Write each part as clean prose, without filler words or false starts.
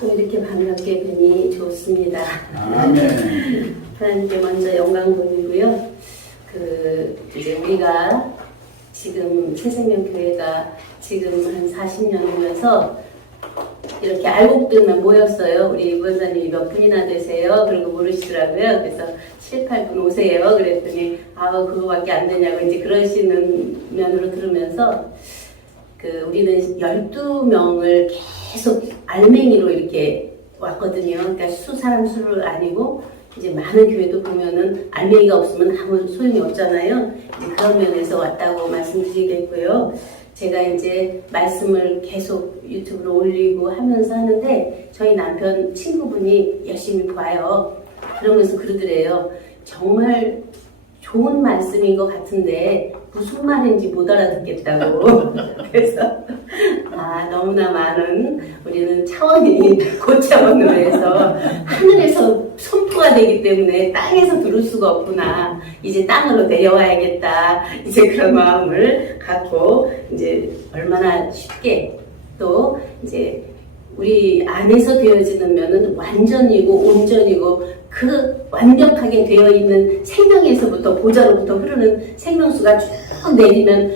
또 이렇게 반갑게 뵈니 좋습니다. 아멘. 하나님께 먼저 영광 돌리고요. 이제 우리가 지금 새생명교회가 지금 한 40년이면서 이렇게 알곡들만 모였어요. 우리 권사님이 몇 분이나 되세요? 그리고 모르시더라고요. 그래서 7, 8분 오세요. 그랬더니 그거밖에 안 되냐고 이제 그러시는 면으로 들으면서 우리는 12명을 계속 알맹이로 이렇게 왔거든요. 그러니까 사람 수를 아니고 이제 많은 교회도 보면은 알맹이가 없으면 아무 소용이 없잖아요. 이제 그런 면에서 왔다고 말씀드리겠고요. 제가 이제 말씀을 계속 유튜브로 올리고 하면서 하는데 저희 남편 친구분이 열심히 봐요. 그러면서 그러더래요. 정말 좋은 말씀인 것 같은데 무슨 말인지 못 알아듣겠다고. 그래서 너무나 많은 우리는 차원이 고차원으로 해서 하늘에서 선포가 되기 때문에 땅에서 들을 수가 없구나. 이제 땅으로 내려와야겠다. 이제 그런 마음을 갖고 이제 얼마나 쉽게 또 이제 우리 안에서 되어지는 면은 완전이고 온전이고 그 완벽하게 되어 있는 생명에서부터 보좌로부터 흐르는 생명수가 쭉 내리면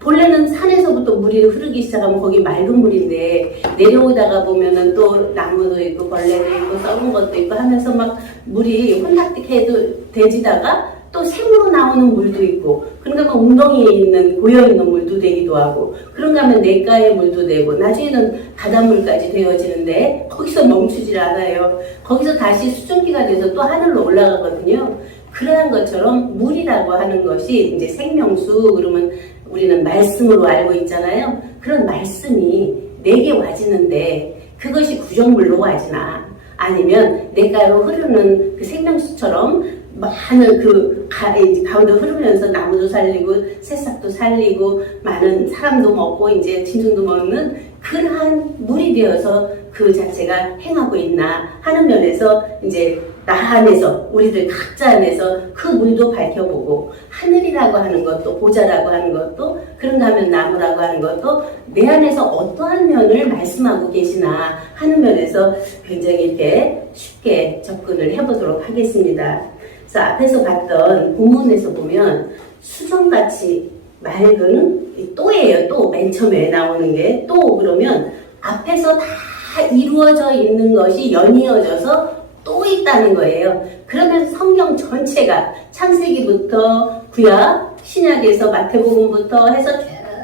본래는 산에서부터 물이 흐르기 시작하면 거기 맑은 물인데 내려오다가 보면은 또 나무도 있고 벌레도 있고 썩은 것도 있고 하면서 막 물이 혼탁해도 되지다가 또 생으로 나오는 물도 있고 그런가 하면 웅덩이에 있는 고여있는 물도 되기도 하고 그런가 하면 냇가의 물도 되고 나중에는 바닷물까지 되어지는데 거기서 멈추질 않아요. 거기서 다시 수증기가 돼서 또 하늘로 올라가거든요. 그러한 것처럼 물이라고 하는 것이 이제 생명수 그러면 우리는 말씀으로 알고 있잖아요. 그런 말씀이 내게 와지는데 그것이 구정물로 와지나 아니면 냇가로 흐르는 그 생명수처럼 많은 가운데 흐르면서 나무도 살리고 새싹도 살리고 많은 사람도 먹고 이제 짐승도 먹는 그러한 물이 되어서 그 자체가 행하고 있나 하는 면에서 이제 나 안에서 우리들 각자 안에서 그 물도 밝혀보고 하늘이라고 하는 것도 보좌라고 하는 것도 그런가 하면 나무라고 하는 것도 내 안에서 어떠한 면을 말씀하고 계시나 하는 면에서 굉장히 이렇게 쉽게 접근을 해보도록 하겠습니다. 그래서 앞에서 봤던 본문에서 보면 수정같이 맑은 또예요. 또 맨 처음에 나오는 게 또 그러면 앞에서 다 이루어져 있는 것이 연이어져서 또 있다는 거예요. 그러면 성경 전체가 창세기부터 구약, 신약에서 마태복음부터 해서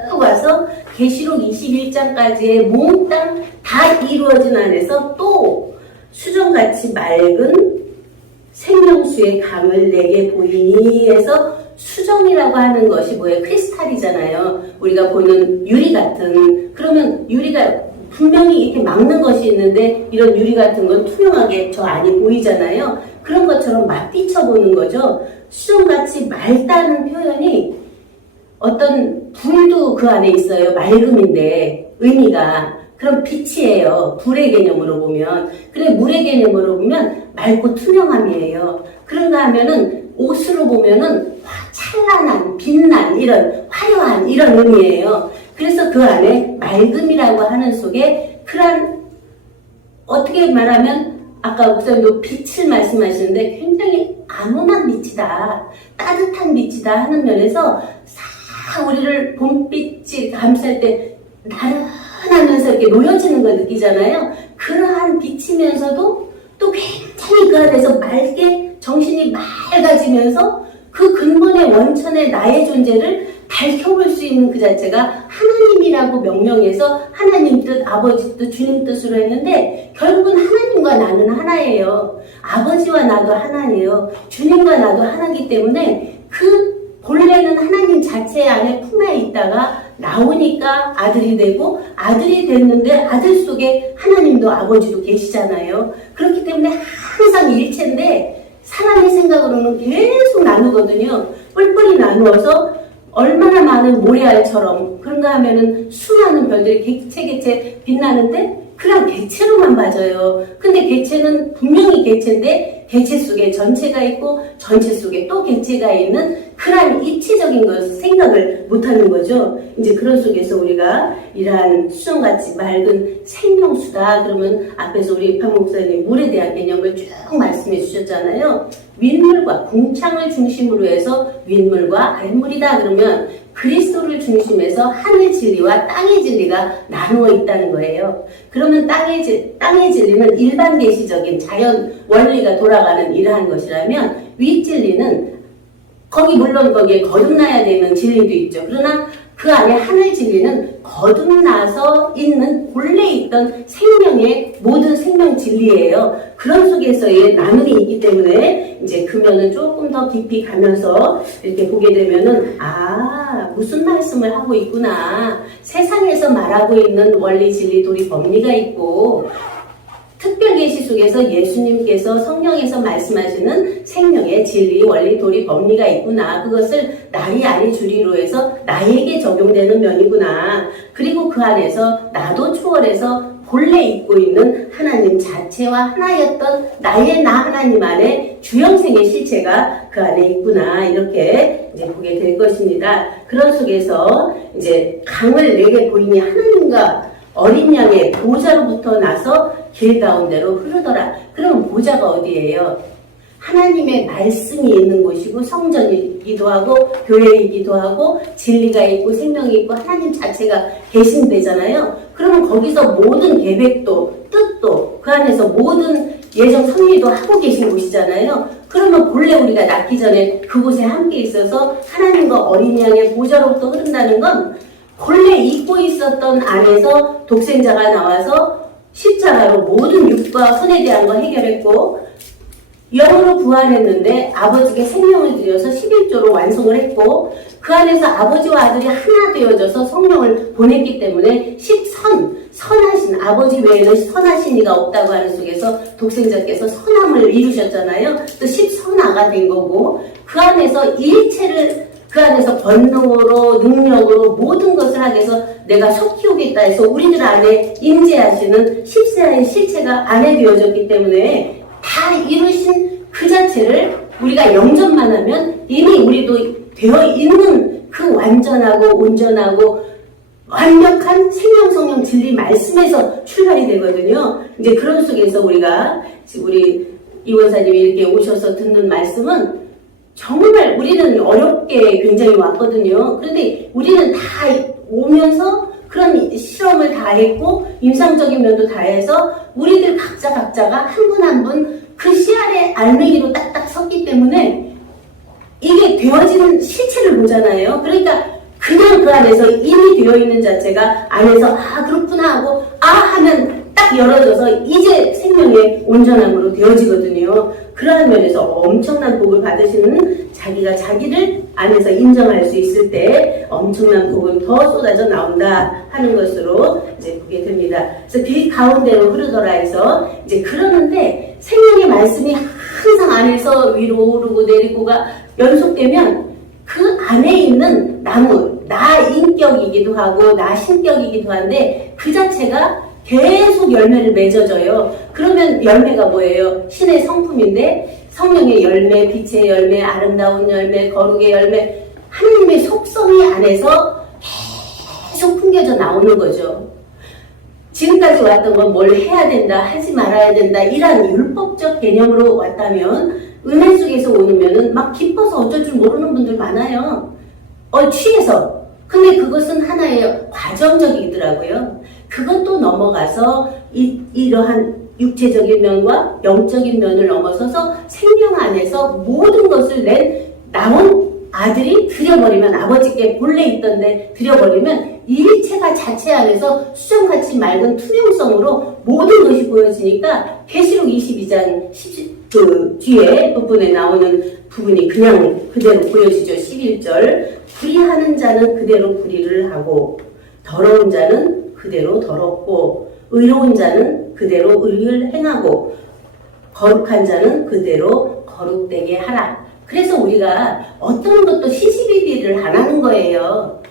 쭉 와서 계시록 21장까지의 몽땅 다 이루어진 안에서 또 수정같이 맑은 생명수의 강을 내게 보이니 해서 수정이라고 하는 것이 뭐예요? 크리스탈이잖아요. 우리가 보는 유리 같은 그러면 유리가 분명히 이렇게 막는 것이 있는데 이런 유리 같은 건 투명하게 저 안이 보이잖아요. 그런 것처럼 맞비춰 보는 거죠. 수정같이 맑다는 표현이 어떤 불도 그 안에 있어요. 맑음인데 의미가 그럼 빛이에요. 불의 개념으로 보면 그래 물의 개념으로 보면 맑고 투명함이에요. 그런가 하면은 옷으로 보면은 찬란한 빛난 이런 화려한 이런 의미예요. 그래서 그 안에 맑음이라고 하는 속에 그런 어떻게 말하면 아까 목사님도 빛을 말씀하시는데 굉장히 안온한 빛이다. 따뜻한 빛이다 하는 면에서 싹 우리를 봄빛이 감쌀 때 나른하면서 이렇게 놓여지는 걸 느끼잖아요. 그러한 빛이면서도 또 굉장히 그 안에서 맑게 정신이 맑아지면서 그 근본의 원천의 나의 존재를 밝혀볼 수 있는 그 자체가 하나님이라고 명명해서 하나님 뜻, 아버지 뜻, 주님 뜻으로 했는데 결국은 하나님과 나는 하나예요. 아버지와 나도 하나예요. 주님과 나도 하나이기 때문에 그 본래는 하나님 자체 안에 품에 있다가 나오니까 아들이 되고 아들이 됐는데 아들 속에 하나님도 아버지도 계시잖아요. 그렇기 때문에 항상 일체인데 사람의 생각으로는 계속 나누거든요. 뿔뿔이 나누어서 얼마나 많은 모래알처럼 그런가 하면은 수많은 별들이 개체 빛나는데 그냥 개체로만 봐져요. 근데 개체는 분명히 개체인데 개체 속에 전체가 있고 전체 속에 또 개체가 있는 그런 입체적인 것 생각을 못하는 거죠. 이제 그런 속에서 우리가 이러한 수정같이 맑은 생명수다 그러면 앞에서 우리 박 목사님 물에 대한 개념을 쭉 말씀해 주셨잖아요. 윗물과 궁창을 중심으로 해서 윗물과 아랫물이다 그러면 그리스도를 중심해서 하늘 진리와 땅의 진리가 나누어 있다는 거예요. 그러면 땅의 진리는 일반 계시적인 자연 원리가 돌아가는 이러한 것이라면 윗 진리는 물론 거기에 거듭나야 되는 진리도 있죠. 그러나 그 안에 하늘 진리는 거듭나서 있는 본래 있던 생명의 모든 생명 진리예요. 그런 속에서의 나눔이 있기 때문에 이제 그면은 조금 더 깊이 가면서 이렇게 보게 되면은 무슨 말씀을 하고 있구나. 세상에서 말하고 있는 원리 진리 도리 법리가 있고 특별계시 속에서 예수님께서 성령에서 말씀하시는 생명의 진리, 원리, 도리, 법리가 있구나. 그것을 나리 아니 주리로 해서 나에게 적용되는 면이구나. 그리고 그 안에서 나도 초월해서 본래 있고 있는 하나님 자체와 하나였던 나의 나 하나님 안에 주영생의 실체가 그 안에 있구나. 이렇게 이제 보게 될 것입니다. 그런 속에서 이제 강을 내게 보이니 하나님과 어린 양의 보좌로부터 나서 길 가운데로 흐르더라. 그럼 보좌가 어디예요? 하나님의 말씀이 있는 곳이고 성전이기도 하고 교회이기도 하고 진리가 있고 생명이 있고 하나님 자체가 계신 데잖아요. 그러면 거기서 모든 계획도 뜻도 그 안에서 모든 예정 섭리도 하고 계신 곳이잖아요. 그러면 본래 우리가 낳기 전에 그곳에 함께 있어서 하나님과 어린 양의 보좌로부터 흐른다는 건 본래 잊고 있었던 안에서 독생자가 나와서 십자가로 모든 육과 손에 대한 거 해결했고 영으로 부활했는데 아버지께 생명을 들여서 11조로 완성을 했고 그 안에서 아버지와 아들이 하나 되어져서 성령을 보냈기 때문에 선하신 아버지 외에는 선하신 이가 없다고 하는 속에서 독생자께서 선함을 이루셨잖아요. 또 10선하가 된 거고 그 안에서 일체를 그 안에서 권능으로 능력으로 모든 것을 하기 위해서 내가 속 키우겠다 해서 우리들 안에 임재하시는 10세의 실체가 안에 되어졌기 때문에 다 이루신 그 자체를 우리가 영접만 하면 이미 우리도 되어 있는 그 완전하고 온전하고 완벽한 생명 성령 진리 말씀에서 출발이 되거든요. 이제 그런 속에서 우리가 우리 이 원사님이 이렇게 오셔서 듣는 말씀은 정말 우리는 어렵게 굉장히 왔거든요. 그런데 우리는 다 오면서 그런 실험을 다 했고 임상적인 면도 다 해서 우리들 각자가 한 분 한 분 그 씨알의 알맹이로 딱딱 섰기 때문에 이게 되어지는 실체를 보잖아요. 그러니까 그냥 그 안에서 이미 되어 있는 자체가 안에서 그렇구나 하고 하면 딱 열어져서 이제 생명의 온전함으로 되어지거든요. 그러한 면에서 엄청난 복을 받으시는 자기가 자기를 안에서 인정할 수 있을 때 엄청난 복은 더 쏟아져 나온다 하는 것으로 이제 보게 됩니다. 그래서 길 가운데로 흐르더라 해서 이제 그러는데 생명의 말씀이 항상 안에서 위로 오르고 내리고가 연속되면 그 안에 있는 나 인격이기도 하고 나 신격이기도 한데 그 자체가 계속 열매를 맺어줘요. 그러면 열매가 뭐예요? 신의 성품인데 성령의 열매, 빛의 열매, 아름다운 열매, 거룩의 열매 하나님의 속성이 안에서 계속 풍겨져 나오는 거죠. 지금까지 왔던 건 뭘 해야 된다, 하지 말아야 된다 이런 율법적 개념으로 왔다면 은혜 속에서 오면은 막 기뻐서 어쩔 줄 모르는 분들 많아요. 취해서. 근데 그것은 하나의 과정적이더라고요. 그것도 넘어가서 이러한 육체적인 면과 영적인 면을 넘어서서 생명 안에서 모든 것을 나온 아들이 드려버리면 아버지께 본래 있던데 드려버리면 일체가 자체 안에서 수정같이 맑은 투명성으로 모든 것이 보여지니까 계시록 22장 그 뒤에 부분에 나오는 부분이 그냥 그대로 보여지죠. 11절 불의하는 자는 그대로 불의를 하고 더러운 자는 그대로 더럽고 의로운 자는 그대로 의를 행하고 거룩한 자는 그대로 거룩되게 하라. 그래서 우리가 어떤 것도 시시비비를 안 하는 거예요.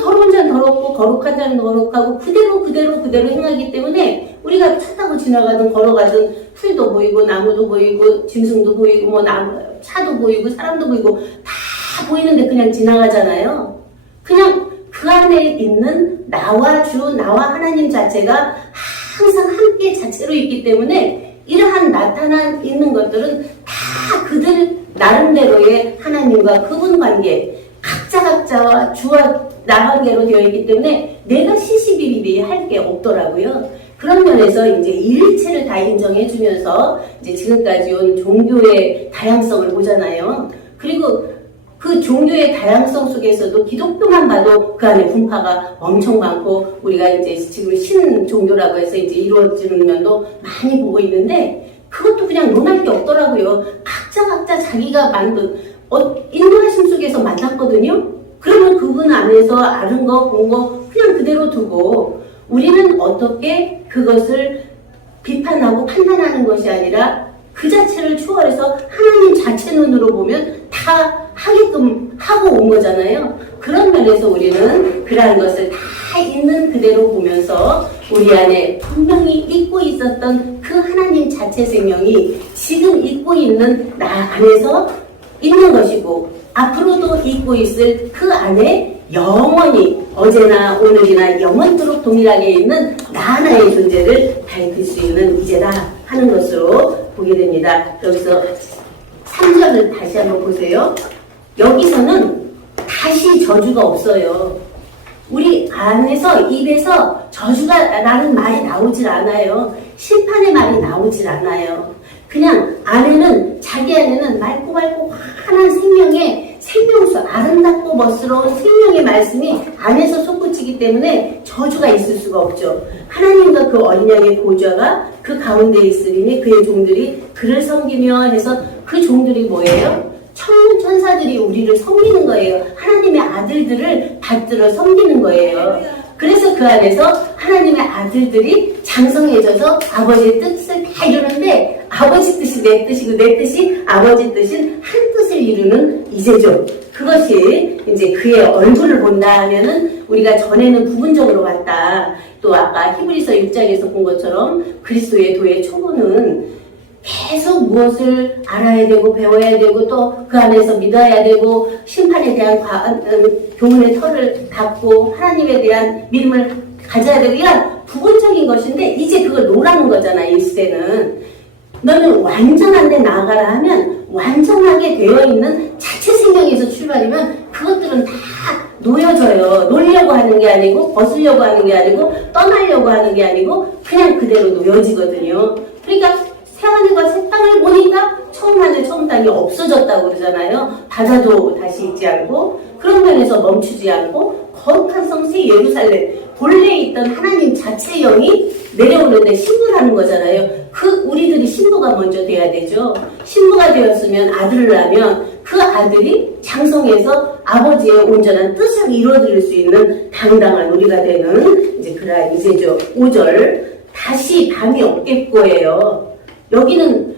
더러운 자는 더럽고 거룩한 자는 거룩하고 그대로 행하기 때문에 우리가 차 타고 지나가든 걸어가든 풀도 보이고 나무도 보이고 짐승도 보이고 차도 보이고 사람도 보이고 다 다 보이는데 그냥 지나가잖아요. 그냥 그 안에 있는 나와 주, 나와 하나님 자체가 항상 함께 자체로 있기 때문에 이러한 나타나 있는 것들은 다 그들 나름대로의 하나님과 그분 관계, 각자와 주와 나 관계로 되어 있기 때문에 내가 시시비비 할 게 없더라고요. 그런 면에서 이제 일체를 다 인정해주면서 이제 지금까지 온 종교의 다양성을 보잖아요. 그리고 그 종교의 다양성 속에서도 기독교만 봐도 그 안에 분파가 엄청 많고 우리가 이제 지금 신종교라고 해서 이제 이루어지는 면도 많이 보고 있는데 그것도 그냥 논할 게 없더라고요. 각자 자기가 만든 인도하심 속에서 만났거든요. 그러면 그분 안에서 아는 거, 본 거 그냥 그대로 두고 우리는 어떻게 그것을 비판하고 판단하는 것이 아니라 그 자체를 추월해서 하나님 자체 눈으로 보면 다 하게끔 하고 온 거잖아요. 그런 면에서 우리는 그러한 것을 다 있는 그대로 보면서 우리 안에 분명히 잊고 있었던 그 하나님 자체 생명이 지금 잊고 있는 나 안에서 있는 것이고 앞으로도 잊고 있을 그 안에 영원히 어제나 오늘이나 영원토록 동일하게 있는 나 하나의 존재를 밝힐 수 있는 이제다 하는 것으로 보게 됩니다. 여기서 3절을 다시 한번 보세요. 여기서는 다시 저주가 없어요. 우리 안에서 입에서 저주가 라는 말이 나오질 않아요. 심판의 말이 나오질 않아요. 그냥 안에는 자기 안에는 맑고 환한 생명의 생명수 아름답고 멋스러운 생명의 말씀이 안에서 솟구치기 때문에 저주가 있을 수가 없죠. 하나님과 그 어린 양의 보좌가 그 가운데 있으리니 그의 종들이 그를 섬기며 해서 그 종들이 뭐예요? 천사들이 우리를 섬기는 거예요. 하나님의 아들들을 받들어 섬기는 거예요. 그래서 그 안에서 하나님의 아들들이 장성해져서 아버지의 뜻을 다 이루는데 아버지 뜻이 내 뜻이고 내 뜻이 아버지 뜻인 한 뜻을 이루는 이제죠. 그것이 이제 그의 얼굴을 본다 하면은 우리가 전에는 부분적으로 봤다. 또 아까 히브리서 6장에서 본 것처럼 그리스도의 도의 초보는 계속 무엇을 알아야 되고 배워야 되고 또 그 안에서 믿어야 되고 심판에 대한 교훈의 털을 닫고 하나님에 대한 믿음을 가져야 되고 이런 부분적인 것인데 이제 그걸 놓으라는 거잖아. 이 시대는 너는 완전한 데 나아가라 하면 완전하게 되어 있는 자체 생명에서 출발이면 그것들은 다 놓여져요. 놀려고 하는 게 아니고 벗으려고 하는 게 아니고 떠나려고 하는 게 아니고 그냥 그대로 놓여지거든요. 그러니까 새하늘과 새 땅을 보니까 처음 하늘 처음 땅이 없어졌다고 그러잖아요. 바다도 다시 있지 않고 그런 면에서 멈추지 않고 거룩한 성새 예루살렘 본래 있던 하나님 자체의 영이 내려오는데 신부라는 거잖아요. 그 우리들이 신부가 먼저 돼야 되죠. 신부가 되었으면 아들을 낳으면 그 아들이 장성해서 아버지의 온전한 뜻을 이루어드릴 수 있는 당당한 우리가 되는 이제 그러한 이제죠. 5절 다시 밤이 없겠고예요. 여기는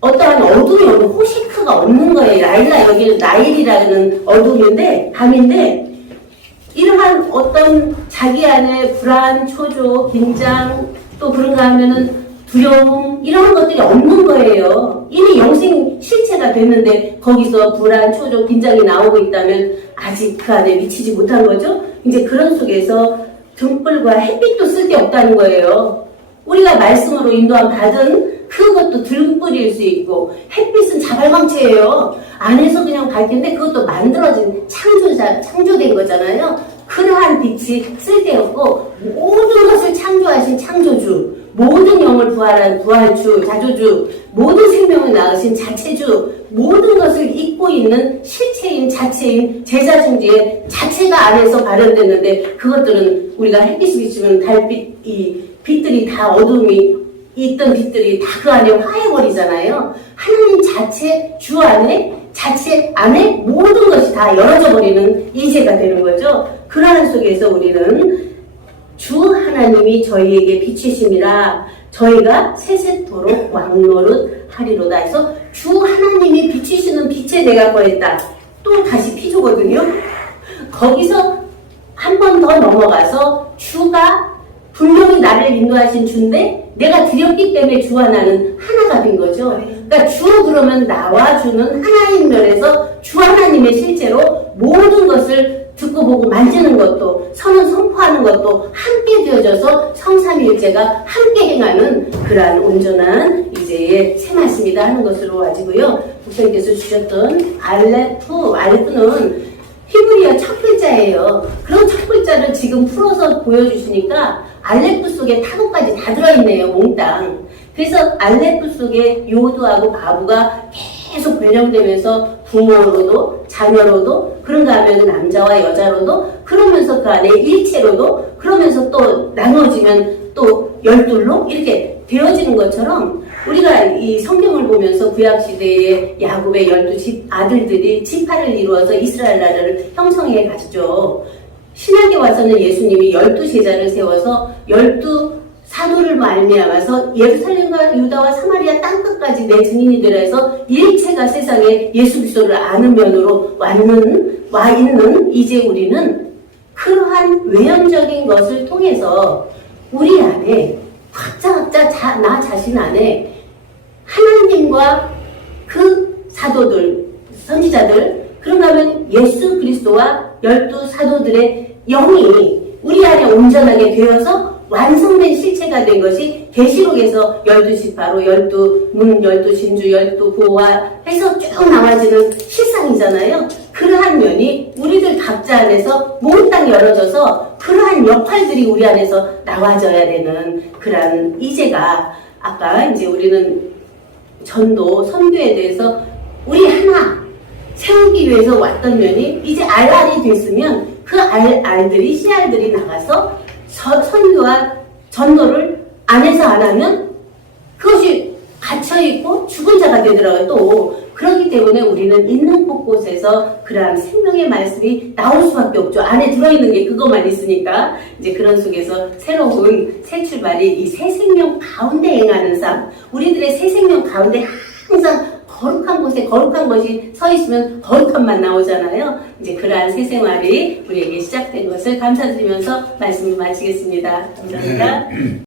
어떠한 어둠이 없는 호시크가 없는 거예요. 여기는 나일이라는 어둠인데 밤인데 이러한 어떤 자기 안에 불안, 초조, 긴장 또 그런가 하면은 두려움 이런 것들이 없는 거예요. 이미 영생 실체가 됐는데 거기서 불안, 초조, 긴장이 나오고 있다면 아직 그 안에 미치지 못한 거죠. 이제 그런 속에서 등불과 햇빛도 쓸데없다는 거예요. 우리가 말씀으로 인도함 받은 그것도 등불일 수 있고 햇빛은 자발광체예요. 안에서 그냥 밝긴데 그것도 만들어진 창조된 거잖아요. 그러한 빛이 쓸데없고 모든 것을 창조하신 창조주, 모든 영을 부활한 부활주, 자조주, 모든 생명을 낳으신 자체주, 모든 것을 잊고 있는 실체인 자체인 제자중지의 자체가 안에서 발현됐는데 그것들은 우리가 햇빛이 비추면 달빛, 이 빛들이 다 어둠이 있던 빛들이 다 그 안에 화해버리잖아요. 하나님 자체 주 안에 자체 안에 모든 것이 다 열어져 버리는 이제가 되는 거죠. 그러한 속에서 우리는 주 하나님이 저희에게 비치심이라 저희가 세세토록 왕노릇 하리로다 해서 주 하나님이 비치시는 빛에 내가 거했다. 또 다시 피조거든요. 거기서 한 번 더 넘어가서 주가 분명히 나를 인도하신 주인데 내가 드렸기 때문에 주와 나는 하나가 된 거죠. 그러니까 주 그러면 나와 주는 하나인 면에서 주 하나님의 실제로 모든 것을 듣고 보고 만지는 것도 선언 선포하는 것도 함께 되어져서 성삼위일체가 함께 행하는 그러한 온전한 이제의 새 말씀이다 하는 것으로 와지고요. 목사님께서 주셨던 알레프는 히브리어 첫 글자예요. 그런 첫 글자를 지금 풀어서 보여주시니까 알레프 속에 타고까지 다 들어있네요. 몽땅. 그래서 알레프 속에 요두하고 바부가 계속 변형되면서 부모로도 자녀로도 그런가 하면 남자와 여자로도 그러면서 그 안에 일체로도 그러면서 또 나눠지면 또 열둘로 이렇게 되어지는 것처럼 우리가 이 성경을 보면서 구약시대에 야곱의 12 아들들이 지파를 이루어서 이스라엘 나라를 형성해 가시죠. 신약에 와서는 예수님이 12제자를 세워서 12사도를 말미암아서 예루살렘과 유다와 사마리아 땅끝까지 내 증인이 되라 해서 일체가 세상에 예수 그리스도를 아는 면으로 와 있는 이제 우리는 그러한 외형적인 것을 통해서 우리 안에 각자 나 자신 안에 하나님과 그 사도들, 선지자들, 그런가 하면 예수 그리스도와 12사도들의 영이 우리 안에 온전하게 되어서 완성된 실체가 된 것이 계시록에서 12지파로 12문, 12진주, 12부와 해서 쭉 나와지는 실상이잖아요. 그러한 면이 우리들 각자 안에서 몽땅 열어져서 그러한 역할들이 우리 안에서 나와져야 되는 그러한 이제가 아까 이제 우리는 전도, 선교에 대해서 우리 하나 세우기 위해서 왔던 면이 이제 알알이 됐으면 그 알들이 씨알들이 나가서 선교와 전도를 안에서 안 하면 그것이 갇혀있고 죽은 자가 되더라고요. 또 그렇기 때문에 우리는 있는 곳곳에서 그러한 생명의 말씀이 나올 수밖에 없죠. 안에 들어있는 게 그것만 있으니까 이제 그런 속에서 새로운 새 출발이 이 새 생명 가운데 행하는 삶, 우리들의 새 생명 가운데 항상 거룩한 곳에 거룩한 것이 서 있으면 거룩함만 나오잖아요. 이제 그러한 새 생활이 우리에게 시작된 것을 감사드리면서 말씀을 마치겠습니다. 감사합니다.